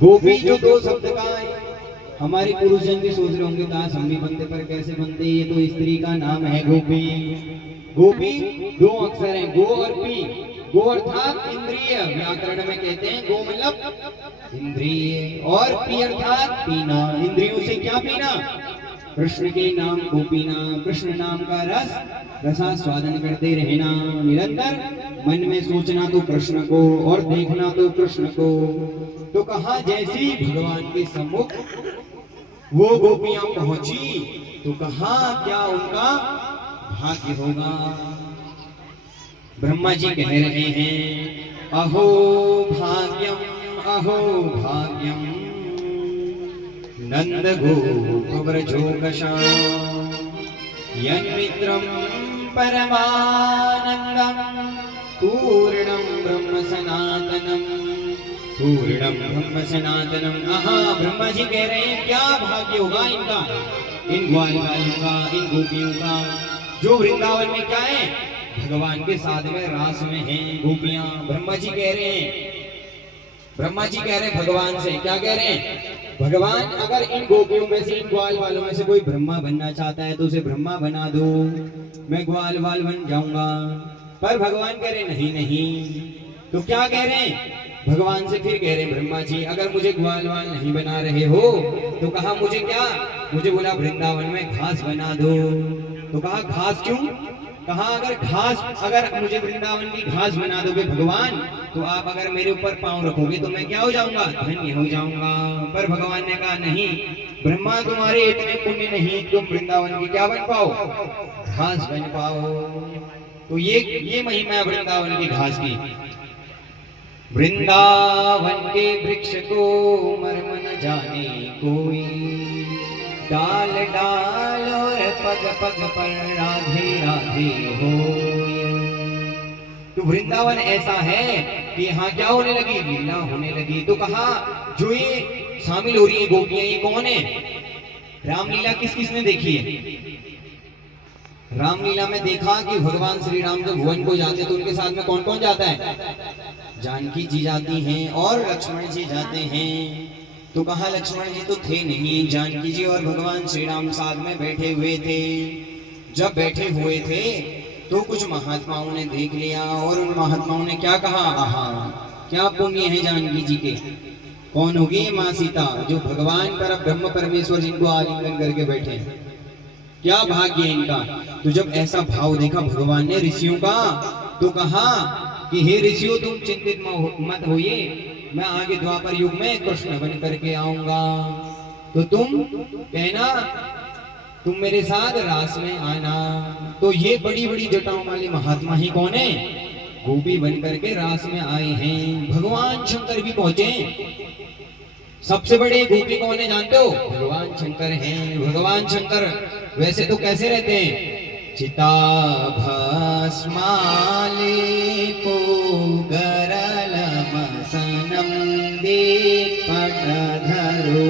गोपी जो दो शब्द का है, हमारे पुरुष जन भी सोच रहे होंगे दास हम भी बनते, पर कैसे बनते? ये तो स्त्री का नाम है गोपी। गोपी दो अक्षर हैं, गो और पी। गो अर्थात इंद्रिय, व्याकरण में कहते हैं गो मतलब इंद्रिय, और पी अर्थात पीना, इंद्रियों से क्या पीना? कृष्ण के नाम को पीना, कृष्ण नाम का रस रसास्वादन करते रहना, निरंतर मन में सोचना तो कृष्ण को और देखना तो कृष्ण को। तो कहा जैसी भगवान के सम्मुख वो गोपियां पहुंची तो कहा क्या उनका भाग्य होगा। ब्रह्मा जी कह रहे हैं अहो भाग्यम अहो भाग्यम नंद गोप व्रजोकशाम यन्मित्रं परमानंदम पूर्णं ब्रह्म सनातनम पूर्णं ब्रह्म सनातनम। आहा, ब्रह्मा जी कह रहे हैं क्या भाग्य होगा इनका, इन ग्वाल वालों का, इन गोपियों का, जो वृंदावन में क्या है, भगवान के साथ में रास में हैं गोपियां। ब्रह्मा जी कह रहे हैं, ब्रह्मा जी कह रहे हैं भगवान से, क्या कह रहे हैं? भगवान अगर इन गोपियों में से, इन ग्वाल वालों में से कोई ब्रह्मा बनना चाहता है तो उसे ब्रह्मा बना दो, मैं ग्वाल वाल बन जाऊंगा। पर भगवान कह रहे नहीं नहीं। तो क्या कह रहे हैं भगवान से? फिर कह रहे हैं ब्रह्मा जी अगर मुझे ग्वाल वाल नहीं बना रहे हो तो कहा मुझे क्या, मुझे बोला वृंदावन में घास बना दो। तो कहा घास क्यों? कहा अगर घास, अगर मुझे वृंदावन की घास बना दोगे भगवान, तो आप अगर मेरे ऊपर पांव रखोगे तो मैं क्या हो जाऊंगा? धन्य हो जाऊंगा। पर भगवान ने कहा नहीं, ब्रह्मा तुम्हारे इतने पुण्य नहीं, तुम वृंदावन की क्या बन पाओ? घास बन पाओ। तो ये महिमा है वृंदावन की घास की। वृंदावन के वृक्ष को मर्म न जाने कोई, डाल डाल और पग पग पर राधे राधे होय। तो वृंदावन ऐसा है कि यहाँ क्या होने लगी? लीला होने लगी। तो कहा जो ये शामिल हो रही है गोपियां, ये कौन है? रामलीला किस किसने देखी है? रामलीला में देखा कि भगवान श्री राम जब भुवन को जाते तो उनके साथ में कौन कौन जाता है? जानकी जी जाती हैं और लक्ष्मण जी जाते हैं। तो कहा लक्ष्मण जी तो थे नहीं, जानकी जी और भगवान श्री राम साथ में बैठे हुए थे। जब बैठे हुए थे तो कुछ महात्माओं ने देख लिया और उन महात्माओं ने क्या कहा? आहा, क्या पुण्य है जानकी जी के। कौन होगी? माँ सीता, जो भगवान पर ब्रह्म परमेश्वर जिनको आलिंगन करके बैठे हैं, क्या भाग्य है इनका। तो जब ऐसा भाव देखा भगवान ने ऋषियों का, तो कहा कि हे ऋषियों तुम चिंतित मत होइए, मैं आगे द्वापर युग में कृष्ण बन करके आऊंगा, तो तुम कहना तुम मेरे साथ रास में आना। तो ये बड़ी बड़ी जटाओं वाले महात्मा ही कौन है? गोपी बन करके रास में आए हैं। भगवान शंकर भी पहुंचे। सबसे बड़े गोपी कौन है जानते हो? भगवान शंकर हैं। भगवान शंकर वैसे तो कैसे रहते हैं? चिता भस्माले को गरल मसनम दीपक धरो।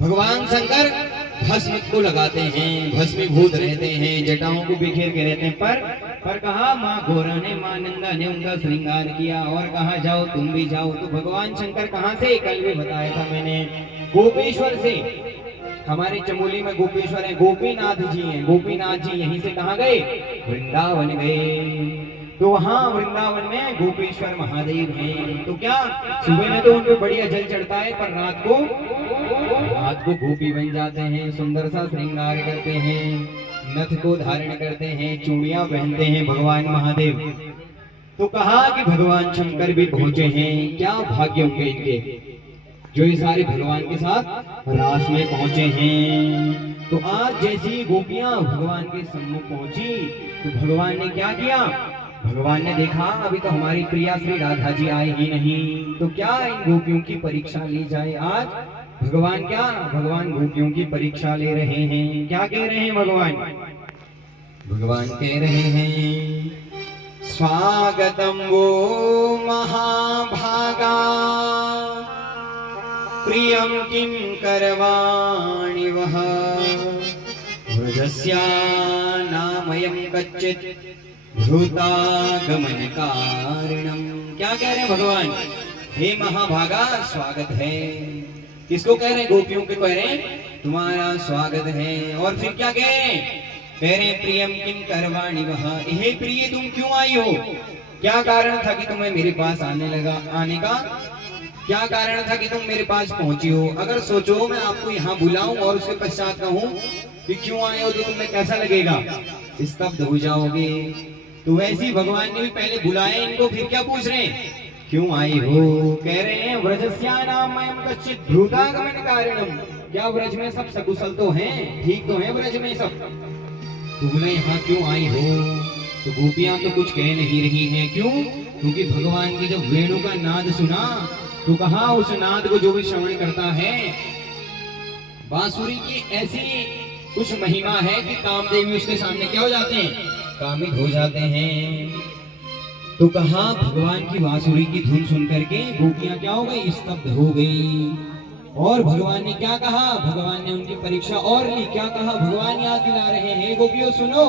भगवान शंकर भस्म को लगाते हैं, भस्मीभूत रहते हैं, जटाओं को बिखेर के रहते हैं। पर कहा माँ गोरा ने, माँ नंदा ने उनका श्रृंगार किया और कहा जाओ तुम भी जाओ। तो भगवान शंकर कहाँ से? कल भी बताया था मैंने, गोपेश्वर से। हमारे चमोली में गोपेश्वर है, गोपीनाथ जी हैं। गोपीनाथ जी यहीं से कहाँ गए? वृंदावन गए। तो वहाँ वृंदावन में गोपेश्वर महादेव हैं। तो क्या सुबह में तो उनको बढ़िया जल चढ़ता है, पर रात को गोपी बन जाते हैं, सुंदर सा श्रृंगार करते हैं, नथ को धारण करते हैं, चूड़ियां पहनते हैं भगवान महादेव। तो कहा कि भगवान शंकर भी पहुंचे हैं। क्या भाग्य होंगे इनके, जो ये सारे भगवान के साथ रास में पहुंचे हैं। तो आज जैसी गोपियां भगवान के सम्मुख पहुंची तो भगवान ने क्या किया? भगवान ने देखा अभी तो हमारी प्रिया श्री राधा जी आए ही नहीं, तो क्या इन गोपियों की परीक्षा ली जाए। आज भगवान क्या, भगवान गोपियों की परीक्षा ले रहे हैं। क्या कह रहे हैं भगवान? भगवान कह रहे हैं स्वागतम वो महाभागा प्रियं किं करवाणि वह व्रजस्या नामयं कच्चित् भूतागमन कारणम। क्या कह रहे हैं भगवान? हे महाभागा स्वागत है। किसको कह रहे हैं? गोपियों के कह रहे हैं तुम्हारा स्वागत है। और फिर क्या कह रहे हैं? कह रहे हैं प्रियम किम करवाणी वहा, हे प्रिय तुम क्यों आई हो? क्या कारण था कि तुम्हें मेरे पास आने का क्या कारण था कि तुम मेरे पास पहुंची हो? अगर सोचो मैं आपको यहाँ बुलाऊं और उसके पश्चात कहूं कि क्यों आए हो, तो तुम्हें कैसा लगेगा? स्तब्ध हो जाओगे। तो वैसे ही भगवान ने भी पहले बुलाए इनको, फिर क्या पूछ रहे हैं? क्यों आए हो? कह रहे हैं व्रजस्यानामयं कश्चित् भ्रूतागमन कारणम। क्या व्रज में सब सकुशल तो हैं? ठीक तो है व्रज में सब? तो बोले यहाँ क्यों आई हो? तो गोपियां तो कुछ कह नहीं रही हैं। क्यों? क्योंकि भगवान की जब वेणु का नाद सुना तो कहा उस नाद को जो भी श्रवण करता है, बांसुरी की ऐसी कुछ महिमा है कि कामदेवी उसके सामने क्या हो जाते हैं? कामित हो जाते हैं। तो कहा भगवान की बांसुरी की धुन सुन करके गोपियां क्या हो गई? स्तब्ध हो गई। और भगवान ने क्या कहा? भगवान ने उनकी परीक्षा और ली। क्या कहा? भगवान याद दिला रहे हैं, गोपियों सुनो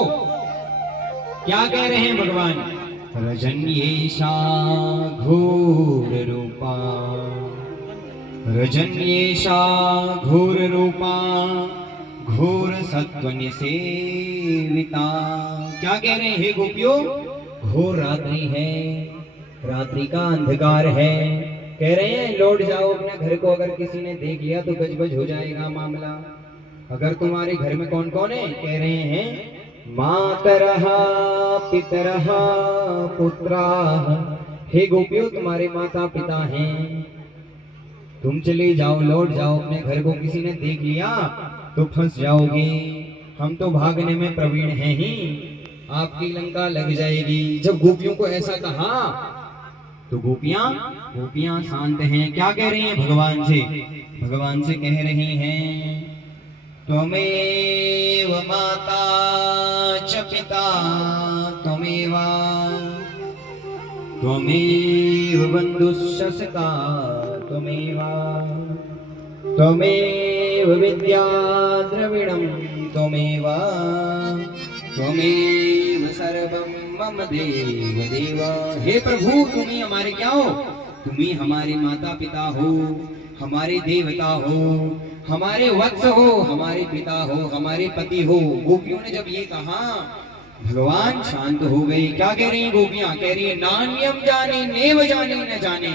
क्या कह रहे हैं भगवान? रजन्येषा घोर रूपा, रजन्येषा घोर रूपा, घोर सत्वनि सेविता। क्या कह रहे हैं हे गोपियों? घोर रात्रि है, रात्रि का अंधकार है। कह रहे हैं लौट जाओ अपने घर को, अगर किसी ने देख लिया तो गजबज हो जाएगा मामला। अगर तुम्हारे घर में कौन कौन है? कह रहे हैं मातरः पितरः पुत्राः। हे गोपियों तुम्हारे माता पिता हैं, तुम चले जाओ, लौट जाओ अपने घर को। किसी ने देख लिया तो फंस जाओगे। हम तो भागने में प्रवीण हैं ही, आपकी लंका लग जाएगी। जब गोपियों को ऐसा कहा तो गोपियां शांत हैं। क्या कह रही हैं भगवान से? भगवान से कह रही हैं त्वमेव माता च पिता त्वमेव, त्वमेव बन्धुश्च सखा त्वमेव, त्वमेव विद्या द्रविणं त्वमेव, त्वमेव सर्वं मम देव देव। हे प्रभु तुम ही हमारे क्या हो? तुम ही हमारे माता पिता हो, हमारे देवता हो, हमारे वत्स हो, हमारे पिता हो, हमारे पति हो। गोपियों ने जब ये कहा भगवान शांत हो गए। क्या कह रही हैं गोपियां? कह रही है नान्यम जाने नेव जाने न जाने।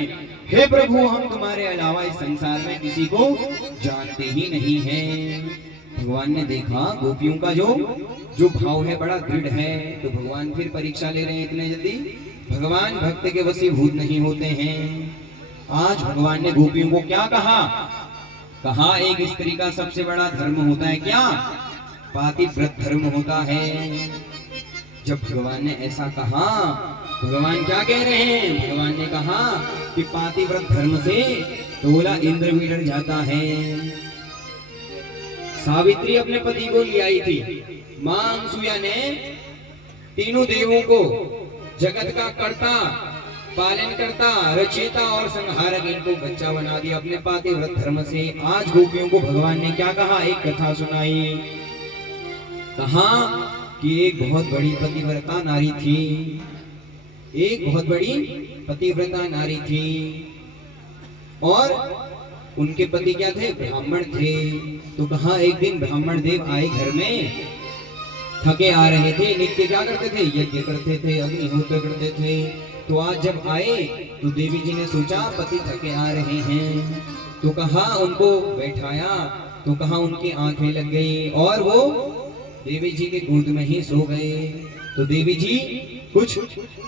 हे प्रभु हम तुम्हारे अलावा इस संसार में किसी को जानते ही नहीं हैं। भगवान ने देखा गोपियों का जो भाव है बड़ा दृढ़ है, तो भगवान फिर परीक्षा ले रहे हैं इतने जल्दी। भगवान भक्त के वशीभूत नहीं होते हैं। आज भगवान ने गोपियों को क्या कहा? कहा एक स्त्री का सबसे बड़ा धर्म होता है क्या? पातिव्रत धर्म होता है। जब भगवान ने ऐसा कहा, भगवान क्या कह रहे हैं? भगवान ने कहा कि पातिव्रत धर्म से तोला इंद्र भी डर जाता है। सावित्री अपने पति को ले आई थी। मां अनसुया ने तीनों देवों को जगत का कर्ता, पालन करता, रचयिता और संहारक इनको बच्चा बना दिया अपने पातिव्रत धर्म से। आज गोपियों को भगवान ने क्या कहा? एक कथा सुनाई। कहा कि एक बहुत बड़ी पतिव्रता नारी थी, एक बहुत बड़ी पतिव्रता नारी थी, और उनके पति क्या थे? ब्राह्मण थे। तो कहा एक दिन ब्राह्मण देव आए घर में, थके आ रहे थे। नित्य क्या करते थे? यज्ञ करते थे, अग्निहोत्र करते थे। तो आज जब आए तो देवी जी ने सोचा पति थके आ रहे हैं, तो कहा उनको बैठाया। तो कहा उनकी आंखें लग गई और वो देवी जी के गोद में ही सो गए। तो देवी जी कुछ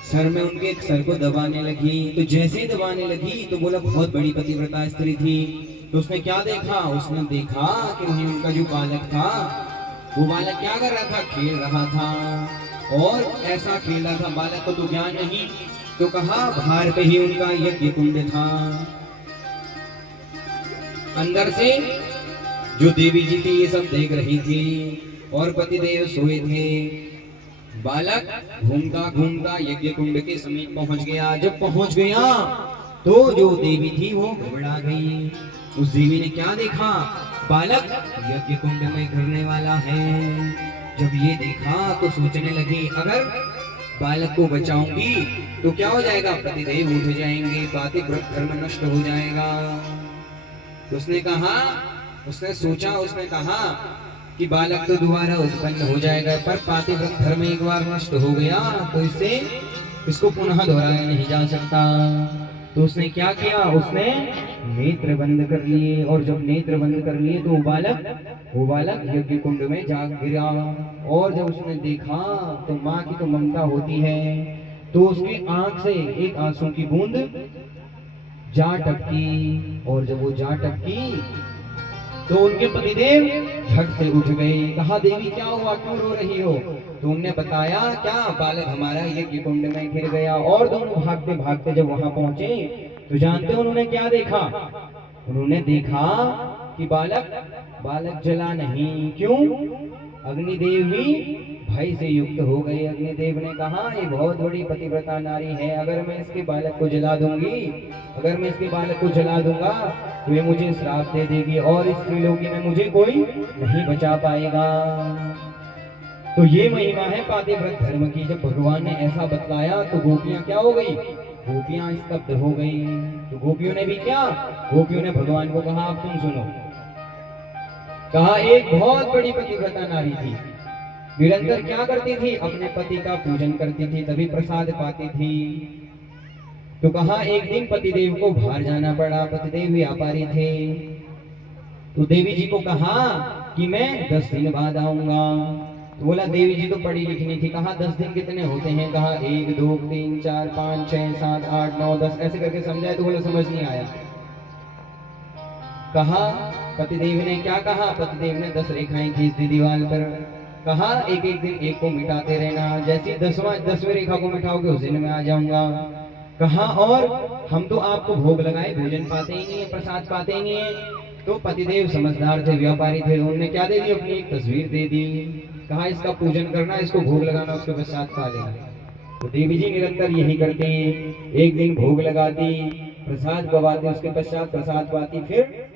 सर में उनके सर को दबाने लगी। तो जैसे ही दबाने लगी तो बोला बहुत बड़ी पतिव्रता स्त्री थी। तो उसने क्या देखा? उसने देखा कि वहीं उनका जो बालक था, वो बालक क्या कर रहा था? खेल रहा था। और ऐसा खेल रहा था, बालक को तो ज्ञान नहीं। तो कहा बाहर पे ही उनका यज्ञ कुंड था। अंदर से जो देवी जी थी ये सब देख रही थी और पतिदेव सोए थे। बालक घूमता घूमता यज्ञ कुंड के समीप पहुंच गया। जब पहुंच गया तो जो देवी थी वो घबरा गई। उस देवी ने क्या देखा? बालक यज्ञ कुंड में गिरने वाला है। जब ये देखा तो सोचने लगी अगर बालक को बचाऊंगी तो क्या हो जाएगा, पतिदेव उठ जाएंगे, पातिव्रत व्रत धर्म नष्ट हो जाएगा। तो उसने सोचा, उसने कहा कि बालक तो दोबारा उत्पन्न हो जाएगा, पर पातिव्रत धर्म एक बार नष्ट हो गया तो इसको पुनः दोहराया नहीं जा सकता। तो उसने क्या किया, उसने नेत्र बंद कर लिए, और जब नेत्र बंद कर लिए तो वो बालक यज्ञ कुंड में जा गिरा। और जब उसने देखा तो माँ की तो ममता होती है, तो उसके आंख से एक आंसू की बूंद जा टपकी, और जब वो जा टपकी तो उनके पतिदेव झट से उठ गए। कहा, देवी क्या हुआ, क्यों रो रही हो? तो उनने बताया, क्या बालक हमारा यज्ञ कुंड में गिर गया। और दोनों भागते भागते जब वहां पहुंचे तो जानते उन्होंने क्या देखा? उन्होंने देखा कि बालक जला नहीं। क्यों? अग्निदेव भी भय से युक्त हो गए। अग्निदेव ने कहा, ये बहुत बड़ी पतिव्रता नारी है, अगर मैं इसके बालक को जला दूंगा तो ये मुझे श्राप दे देगी, और इस त्रिलोकी में मुझे कोई नहीं बचा पाएगा। तो ये महिमा है पातिव्रत धर्म की। जब भगवान ने ऐसा बतलाया तो गोपियां क्या हो गई? गोपियां स्तब्ध हो गई। तो गोपियों ने भगवान को कहा, अब तुम सुनो। कहा, एक बहुत बड़ी पतिव्रता नारी थी, निरंतर क्या करती थी? अपने पति का पूजन करती थी, तभी प्रसाद पाती थी। तो कहा, एक दिन पतिदेव को बाहर जाना पड़ा, पतिदेव व्यापारी थे। तो देवी जी को कहा कि मैं 10 दिन बाद आऊंगा। तो बोला, देवी जी तो पढ़ी लिखनी थी। कहा, 10 दिन कितने होते हैं? कहा, 1 2 3 4 5 6 7 8 9 10 ऐसे करके समझाए। तो बोला, समझ नहीं आया। कहा, पतिदेव ने क्या कहा? पतिदेव ने 10 रेखाएं खींच दी दीवार पर। कहा, एक एक दिन एक को मिटाते रहना, जैसे 10वीं रेखा को मिटाओगे उस दिन में आ जाऊंगा। कहा, और हम तो आपको भोग लगाए भोजन पाते ही नहीं है, प्रसाद पाते ही नहीं है। तो पतिदेव समझदार थे, व्यापारी थे, उन्होंने क्या दे दी? अपनी एक तस्वीर दे दी। कहा, इसका पूजन करना, इसको भोग लगाना, उसके पश्चात पा लेना। तो देवी जी निरंतर यही करते हैं, एक दिन भोग लगाती, प्रसाद पवाती, उसके पश्चात प्रसाद पाती, फिर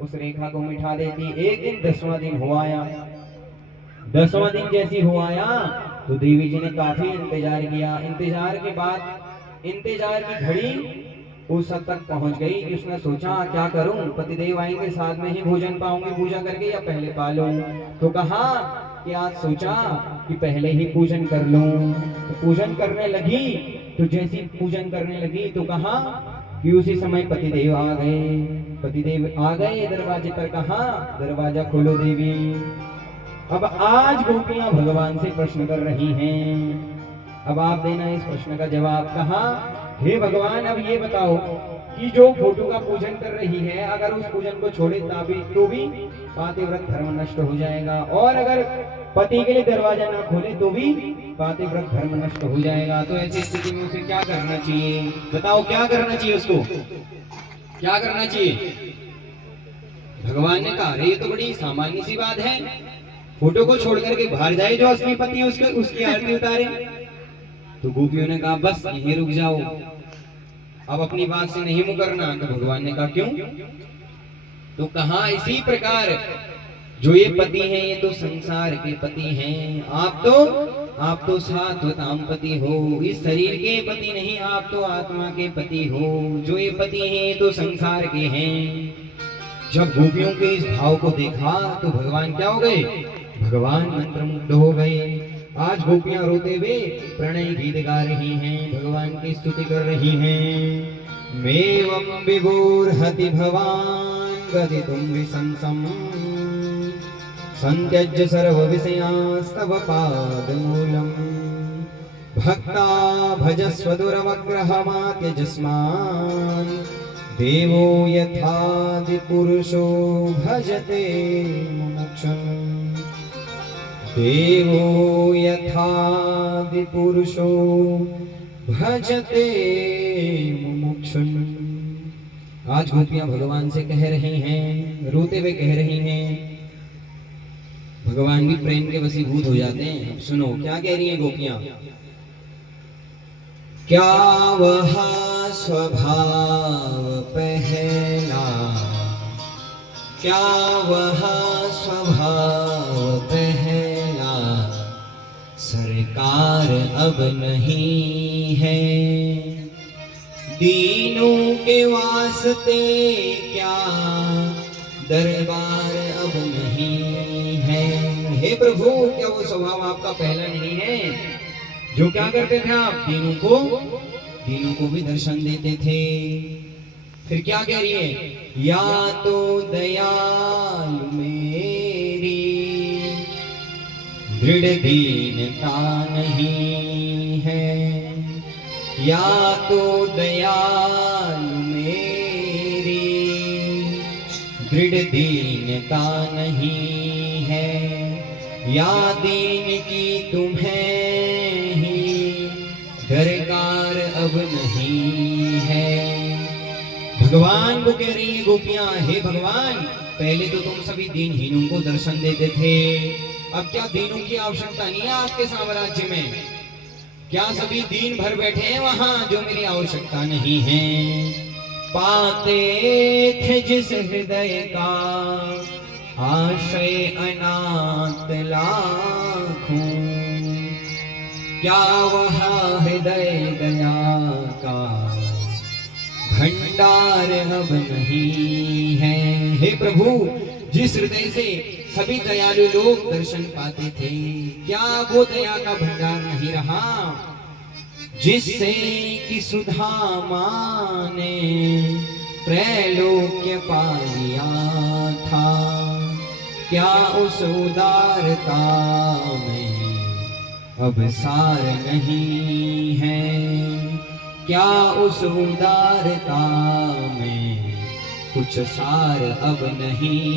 उस रेखा को मिठा देती। एक दिन 10वां दिन हो आया। 10वां दिन जैसी हो आया तो देवी जी ने काफी इंतजार किया। इंतजार की घड़ी उस हद तक पहुंच गई कि उसने सोचा, क्या करूं, पतिदेव आएंगे, साथ में ही भोजन पाऊंगी पूजा करके, या पहले पा लूं। तो कहा कि आज सोचा कि पहले ही पूजन कर लूं। तो पूजन करने लगी, तो जैसी पूजन करने लगी तो कहा कि उसी समय पतिदेव आ गए दरवाजे पर। कहा, दरवाजा खोलो देवी। अब आज गोपियां भगवान से प्रश्न कर रही हैं, अब आप देना इस प्रश्न का जवाब। कहा, हे भगवान, अब ये बताओ कि जो फोटो का पूजन कर रही है, अगर उस पूजन को छोड़े तो भी पातिव्रत धर्म नष्ट हो जाएगा, और अगर पति के लिए दरवाजा ना खोले तो भी पातिव्रत धर्म नष्ट हो जाएगा। तो ऐसी स्थिति में उसे क्या करना चाहिए? बताओ, क्या करना चाहिए उसको? क्या करना चाहिए? भगवान ने कहा, अरे ये तो बड़ी सामान्य सी बात है, फोटो को छोड़ करके बाहर जाए, जो असली पति है उसकी आरती उतारे। तो गोपियों ने कहा, बस यहीं रुक जाओ, अब अपनी बात से नहीं मुकरना। तो भगवान ने कहा, क्यों? तो कहा, इसी प्रकार जो ये पति हैं, ये तो संसार के पति हैं, आप तो शाश्वताम पति हो, इस शरीर के पति नहीं, आप तो आत्मा के पति हो। जो ये पति हैं ये तो संसार के हैं। जब गोपियों के इस भाव को देखा तो भगवान क्या हो गए? भगवान मंत्रमुग्ध हो गए। आज गोपियां रोते हुए प्रणय गीत गा रही हैं, भगवान की स्तुति कर रही हैं। मेवं विभोर्हति भवान गदितुं विशंसम् संत्यज्य सर्व विषयांस्तव पादमूलम् भक्ता भजस्व दुरवग्रहमात्यजस्मान् देवो यथादि पुरुषो भजते मुमुक्षुम् देवो यथादि पुरुषो भजते मुमुक्षुम्। आज गोपियां भगवान से कह रही हैं, रोते हुए कह रही हैं, भगवान भी प्रेम के वशीभूत हो जाते हैं। सुनो क्या कह रही हैं गोपियां। क्या वह स्वभाव पहला, क्या वह स्वभाव पहला, सरकार अब नहीं है, दीनों के वास्ते क्या दरबार अब नहीं है। हे प्रभु, क्या वो स्वभाव आपका पहला नहीं है जो क्या करते थे आप? दीनों को भी दर्शन देते थे। फिर क्या कह रही है? या तो दयालु मेरी दृढ़ दीनता नहीं है, या तो दयालु मेरी दृढ़ दीनता नहीं है, या दीन की तुम्हें ही दरकार अब नहीं है। भगवान को कह रही है गोपियां, हे भगवान, पहले तो तुम सभी दीनहीनों को दर्शन देते थे, अब क्या दीनों की आवश्यकता नहीं है आपके साम्राज्य में? क्या सभी दीन भर बैठे हैं वहां जो मेरी आवश्यकता नहीं है? पाते थे जिस हृदय का आश्रय अनाथ लाखों, क्या वह हृदय दया का भंडार अब नहीं है। हे प्रभु, जिस हृदय से सभी दयालु लोग दर्शन पाते थे, क्या वो दया का भंडार नहीं रहा जिससे कि सुधामा ने त्रैलोक्य पा लिया था? क्या उस उदारता में अब सार नहीं है? क्या उस उदारता में कुछ सार अब नहीं